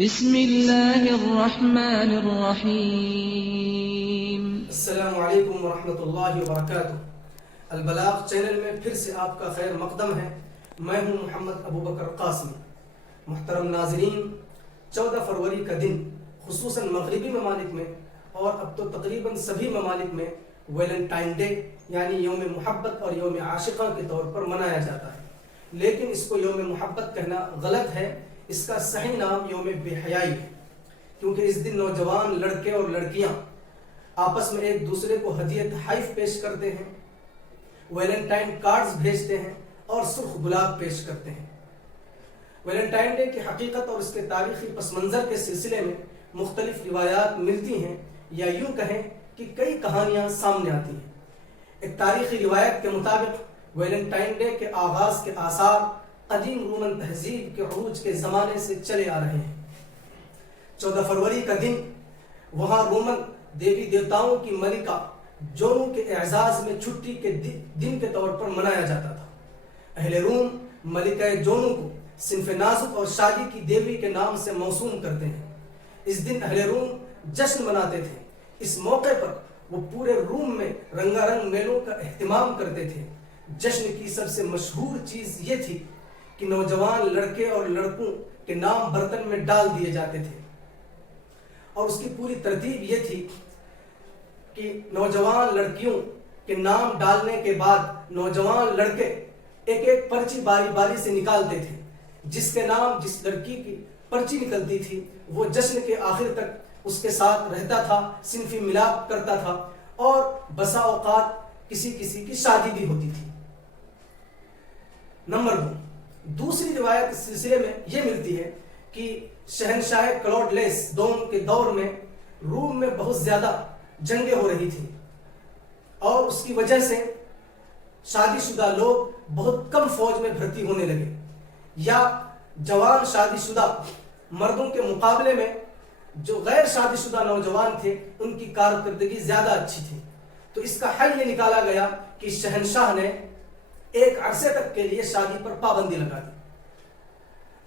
بسم اللہ الرحمن الرحیم۔ السلام علیکم ورحمۃ اللہ وبرکاتہ۔ البلاغ چینل میں پھر سے آپ کا خیر مقدم ہے۔ میں ہوں محمد ابو بکر قاسمی۔ محترم ناظرین، 14 فروری کا دن خصوصاً مغربی ممالک میں اور اب تو تقریباً سبھی ممالک میں ویلنٹائن ڈے یعنی یوم محبت اور یوم عاشقہ کے طور پر منایا جاتا ہے، لیکن اس کو یوم محبت کہنا غلط ہے۔ اس کا صحیح نام یوم بے حیائی ہے، کیونکہ اس دن نوجوان لڑکے اور لڑکیاں آپس میں ایک دوسرے کو ہدیہ تحائف پیش کرتے ہیں، ویلنٹائن کارڈز بھیجتے ہیں اور سرخ گلاب پیش کرتے ہیں۔ ویلنٹائن ڈے کی حقیقت اور اس کے تاریخی پس منظر کے سلسلے میں مختلف روایات ملتی ہیں، یا یوں کہیں کہ کئی کہانیاں سامنے آتی ہیں۔ ایک تاریخی روایت کے مطابق ویلنٹائن ڈے کے آغاز کے آثار قدیم رومن تہذیب کے عروج کے زمانے سے چلے آ رہے ہیں۔ 14 فروری کا دن وہاں رومن دیوی دیوتاؤں کی ملکہ جونو کے اعزاز میں چھٹی کے دن کے طور پر منایا جاتا تھا۔ اہل روم ملکہ جونو کو صنف نازک اور شادی کی دیوی کے نام سے موسوم کرتے ہیں۔ اس دن اہل روم جشن مناتے تھے۔ اس موقع پر وہ پورے روم میں رنگا رنگ میلوں کا اہتمام کرتے تھے۔ جشن کی سب سے مشہور چیز یہ تھی کہ نوجوان لڑکے اور لڑکوں کے نام برتن میں ڈال دیے جاتے تھے، اور اس کی پوری ترتیب یہ تھی کہ نوجوان لڑکیوں کے نام ڈالنے کے بعد نوجوان لڑکے ایک ایک پرچی باری باری سے نکالتے تھے۔ جس کے نام جس لڑکی کی پرچی نکلتی تھی وہ جشن کے آخر تک اس کے ساتھ رہتا تھا، صنفی ملاپ کرتا تھا، اور بسا اوقات کسی کسی کی شادی بھی ہوتی تھی۔ نمبر 2، دوسری روایت اس سلسلے میں یہ ملتی ہے کہ شہنشاہ کلوڈلیس دوم کے دور میں روم میں بہت زیادہ جنگیں ہو رہی تھیں، اور اس کی وجہ سے شادی شدہ لوگ بہت کم فوج میں بھرتی ہونے لگے، یا جوان شادی شدہ مردوں کے مقابلے میں جو غیر شادی شدہ نوجوان تھے ان کی کارکردگی زیادہ اچھی تھی۔ تو اس کا حل یہ نکالا گیا کہ شہنشاہ نے ایک عرصے تک کے لیے شادی پر پابندی لگا دی۔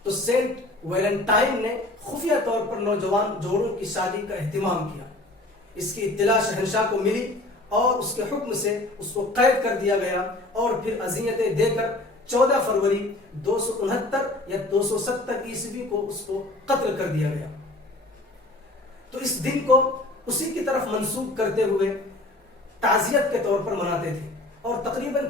تو سینٹ ویلنٹائن نے خفیہ طور پر نوجوان جوڑوں کی شادی کا اہتمام کیا۔ اس کی اطلاع شہنشاہ کو ملی اور اس کے حکم سے اس کو قید کر دیا گیا، اور پھر اذیتیں دے کر 14 فروری 269 یا 270 عیسوی کو اس کو قتل کر دیا گیا۔ تو اس دن کو اسی کی طرف منسوب کرتے ہوئے تعزیت کے طور پر مناتے تھے، اور تقریباً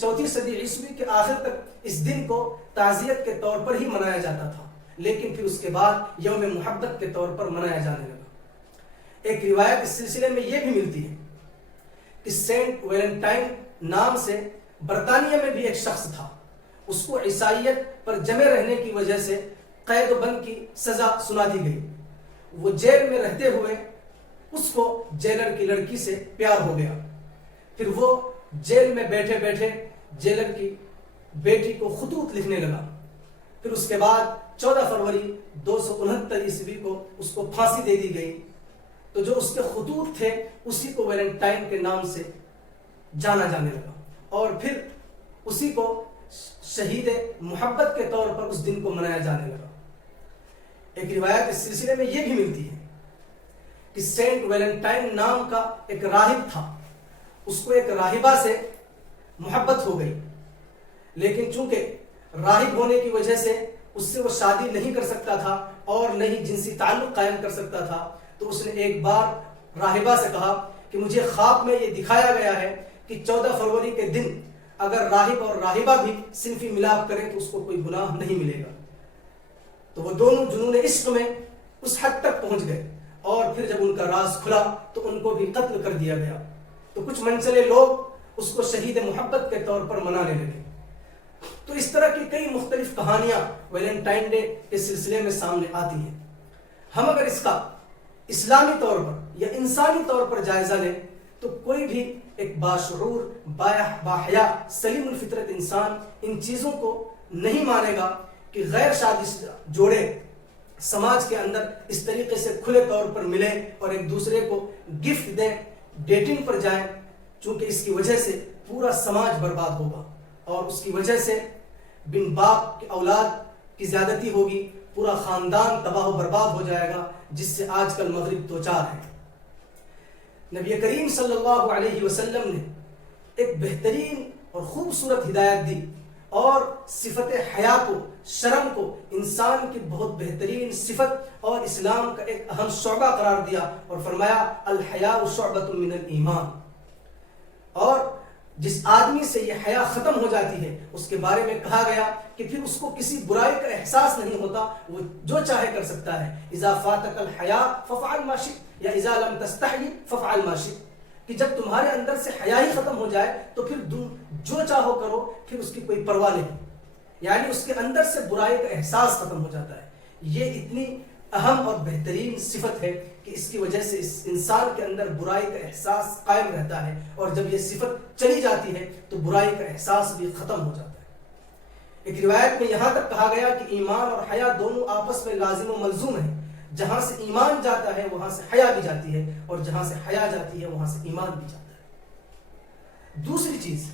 چوتھی صدی عیسوی کے آخر تک اس دن کو تعزیت کے طور پر ہی منایا جاتا تھا، لیکن پھر اس کے بعد یوم محبت کے طور پر منایا جانے لگا۔ ایک روایت اس سلسلے میں یہ بھی ملتی ہے کہ سینٹ ویلنٹائن نام سے برطانیہ میں بھی ایک شخص تھا۔ اس کو عیسائیت پر جمے رہنے کی وجہ سے قید و بند کی سزا سنا دی گئی۔ وہ جیل میں رہتے ہوئے اس کو جیلر کی لڑکی سے پیار ہو گیا۔ پھر وہ جیل میں بیٹھے بیٹھے جیلر کی بیٹی کو خطوط لکھنے لگا۔ پھر اس کے بعد 14 فروری 269 عیسوی کو اس کو پھانسی دے دی گئی۔ تو جو اس کے خطوط تھے اسی کو ویلنٹائن کے نام سے جانا جانے لگا، اور پھر اسی کو شہید محبت کے طور پر اس دن کو منایا جانے لگا۔ ایک روایت اس سلسلے میں یہ بھی ملتی ہے کہ سینٹ ویلنٹائن نام کا ایک راہب تھا، اس کو ایک راہبہ سے محبت ہو گئی، لیکن چونکہ راہب ہونے کی وجہ سے اس سے وہ شادی نہیں کر سکتا تھا اور نہ ہی جنسی تعلق قائم کر سکتا تھا، تو اس نے ایک بار راہبہ سے کہا کہ مجھے خواب میں یہ دکھایا گیا ہے کہ 14 فروری کے دن اگر راہب اور راہبہ بھی صنفی ملاپ کریں تو اس کو کوئی گناہ نہیں ملے گا۔ تو وہ دونوں جنون عشق میں اس حد تک پہنچ گئے، اور پھر جب ان کا راز کھلا تو ان کو بھی قتل کر دیا گیا۔ تو کچھ منچلے لوگ اس کو شہید محبت کے طور پر منانے لگے۔ تو اس طرح کی کئی مختلف کہانیاں ویلنٹائن ڈے کے سلسلے میں سامنے آتی ہیں۔ ہم اگر اس کا اسلامی طور پر یا انسانی طور پر جائزہ لیں تو کوئی بھی ایک باشعور باحیا سلیم الفطرت انسان ان چیزوں کو نہیں مانے گا کہ غیر شادی جوڑے سماج کے اندر اس طریقے سے کھلے طور پر ملیں اور ایک دوسرے کو گفٹ دیں، ڈیٹنگ پر جائیں، چونکہ اس کی وجہ سے پورا سماج برباد ہوگا، اور اس کی وجہ سے بن باپ کی اولاد کی زیادتی ہوگی، پورا خاندان تباہ و برباد ہو جائے گا، جس سے آج کل مغرب دوچار ہے۔ نبی کریم صلی اللہ علیہ وسلم نے ایک بہترین اور خوبصورت ہدایت دی، اور صفت حیا کو، شرم کو انسان کی بہت بہترین صفت اور اسلام کا ایک اہم شعبہ قرار دیا، اور فرمایا الحیاء شعبۃ من الایمان۔ اور جس آدمی سے یہ حیا ختم ہو جاتی ہے اس کے بارے میں کہا گیا کہ پھر اس کو کسی برائی کا احساس نہیں ہوتا، وہ جو چاہے کر سکتا ہے۔ اذا فاتک الحیاء فافعل ما شئت، یا اذا لم تستحی فافعل ما شئت، کہ جب تمہارے اندر سے حیا ہی ختم ہو جائے تو پھر جو چاہو کرو، پھر اس کی کوئی پرواہ نہیں، یعنی اس کے اندر سے برائی کا احساس ختم ہو جاتا ہے۔ یہ اتنی اہم اور بہترین صفت ہے کہ اس کی وجہ سے اس انسان کے اندر برائی کا احساس قائم رہتا ہے، اور جب یہ صفت چلی جاتی ہے تو برائی کا احساس بھی ختم ہو جاتا ہے۔ ایک روایت میں یہاں تک کہا گیا کہ ایمان اور حیا دونوں آپس میں لازم و ملزوم ہیں، جہاں سے ایمان جاتا ہے وہاں سے حیا بھی جاتی ہے، اور جہاں سے حیا جاتی ہے وہاں سے ایمان بھی جاتا ہے۔ دوسری چیز،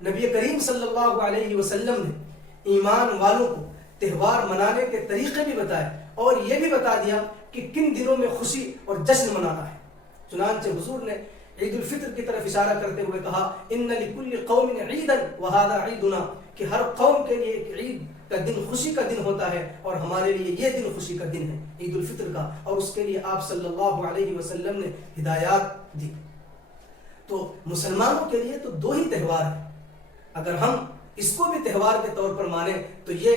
نبی کریم صلی اللہ علیہ وسلم نے ایمان والوں کو تہوار منانے کے طریقے بھی بتائے، اور یہ بھی بتا دیا کہ کن دنوں میں خوشی اور جشن منانا ہے۔ چنانچہ حضور نے عید الفطر کی طرف اشارہ کرتے ہوئے کہا ان لکل قوم عیدا وہذا عیدنا، کہ ہر قوم کے لیے ایک عید کا دن، خوشی کا دن ہوتا ہے، اور ہمارے لیے یہ دن خوشی کا دن ہے، عید الفطر کا، اور اس کے لیے آپ صلی اللہ علیہ وسلم نے ہدایات دی۔ تو مسلمانوں کے لیے تو دو ہی تہوار ہیں، اگر ہم اس کو بھی تہوار کے طور پر مانیں تو یہ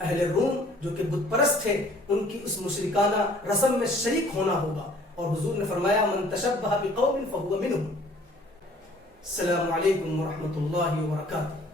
اہل روم جو کہ بت پرست تھے ان کی اس مشرکانہ رسم میں شریک ہونا ہوگا، اور حضور نے فرمایا من تشبہ بقوم فہو منہم۔ السلام علیکم ورحمۃ اللہ وبرکاتہ۔